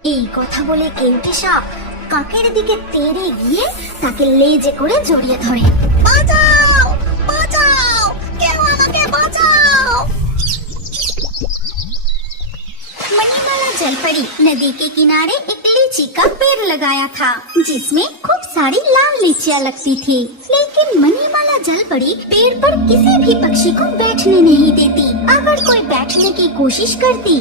এই কথা বলে কেউটে সাপ কাকের দিকে তেড়ে গিয়ে তাকে লেজে করে জড়িয়ে ধরে। বাঁচাও বাঁচাও, কেউ আমাকে বাঁচাও। मणिमाला जलपरी नदी के किनारे एक लीची का पेड़ लगाया था जिसमें खूब सारी लाल लीचियां लगती थी, लेकिन मणिमाला जलपरी पेड़ पर किसी भी पक्षी को बैठने नहीं देती। अगर कोई बैठने की कोशिश करती,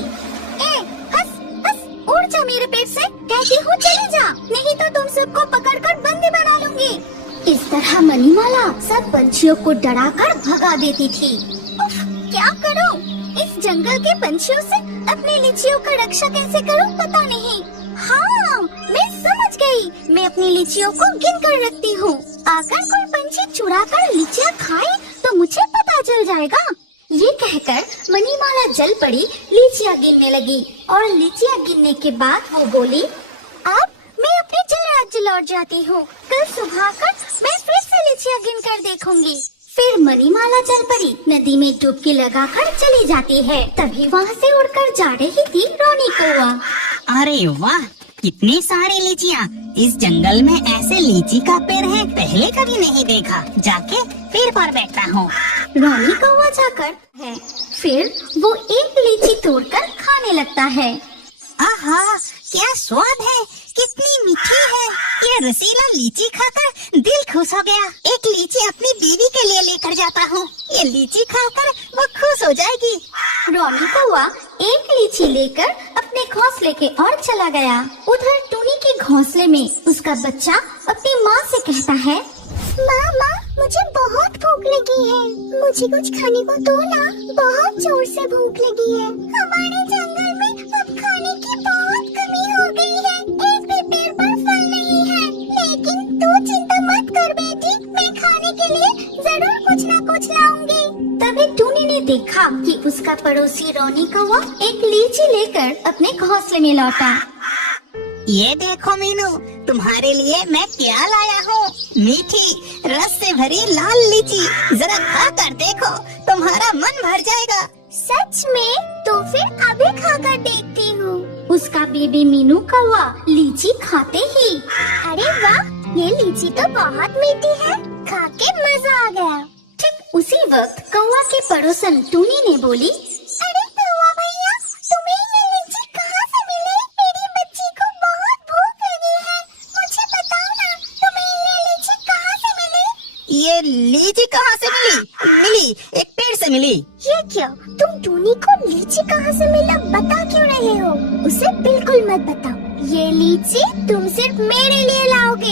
हंस हंस उड़ जा मेरे पेड़ से, कहती हूँ चली जा, नहीं तो तुम सबको पकड़कर बंदी बना लूंगी। इस तरह मणिमाला सब पंछियों को डराकर भगा देती थी। उफ, क्या करूँ? इस जंगल के पंछियों से अपनी लीचियों का रक्षा कैसे करूं पता नहीं। हाँ, मैं समझ गई, मैं अपनी लीचियों को गिन कर रखती हूँ। अगर कोई पंछी चुरा कर लीचियाँ खाए तो मुझे पता चल जाएगा। ये कहकर मणिमाला जलपरी लीचियाँ गिनने लगी और लीचियाँ गिनने के बाद वो बोली, अब मैं अपने जल राज्य लौट जाती हूँ। कल सुबह कर मैं फिर से लीचियाँ गिन कर देखूंगी। फिर मणिमाला जलपरी नदी में डुबकी लगाकर चली जाती है। तभी वहाँ से उड़कर जा रही थी रोनी कौवा। अरे वाह, कितनी सारी लीचियाँ! इस जंगल में ऐसे लीची का पेड़ है, पहले कभी नहीं देखा। जाके पेड़ पर बैठता हूँ। रोनी कौवा जाकर है, फिर वो एक लीची तोड़कर खाने लगता है। आहा, क्या स्वाद है, कितनी मीठी है। ये रसीला लीची खाकर दिल खुश हो गया। एक लीची अपनी बीवी के लिए लेकर जाता हूँ। ये लीची खाकर वो खुश हो जाएगी। रोनी कौवा एक लीची लेकर अपने घोंसले के ओर चला गया। उधर टूनी के घोंसले में उसका बच्चा अपनी माँ से कहता है, माँ मुझे बहुत भूख लगी है, मुझे कुछ खाने को दो ना, बहुत जोर से भूख लगी है। हमारे जंगल में अब खाने की बहुत कमी हो गई है, एक भी पेड़ पर फल नहीं है। लेकिन तू चिंता मत कर बेटी, मैं खाने के लिए जरूर कुछ न कुछ लाऊंगी। तभी टूनी ने देखा कि उसका पड़ोसी रोनी कौवा एक लीची लेकर अपने घोंसले में लौटा। ये देखो मीनू, तुम्हारे लिए मैं क्या लाया हूँ। मीठी रस से भरी लाल लीची, जरा खा कर देखो, तुम्हारा मन भर जाएगा। सच में? तो फिर अभी खाकर देखती हूँ। उसका बेबी मीनू कौवा लीची खाते ही, अरे वाह, ये लीची तो बहुत मीठी है, खा के मजा आ गया। ठीक उसी वक्त कौवा के पड़ोसन टूनी ने बोली, अरे कौवा भैया, तुम्हें ये लीची कहाँ से मिली? मेरी बच्ची को बहुत भूख लगी है, मुझे बताओ ना, तुम्हें ये लीची कहाँ से मिली? ये लीची कहाँ से मिली? एक पेड़ से मिली। ये क्या, तुम टूनी को लीची कहाँ से मिला बता क्यों रहे हो? उसे बिल्कुल मत बताओ। ये लीची तुम सिर्फ मेरे लिए लाओगे।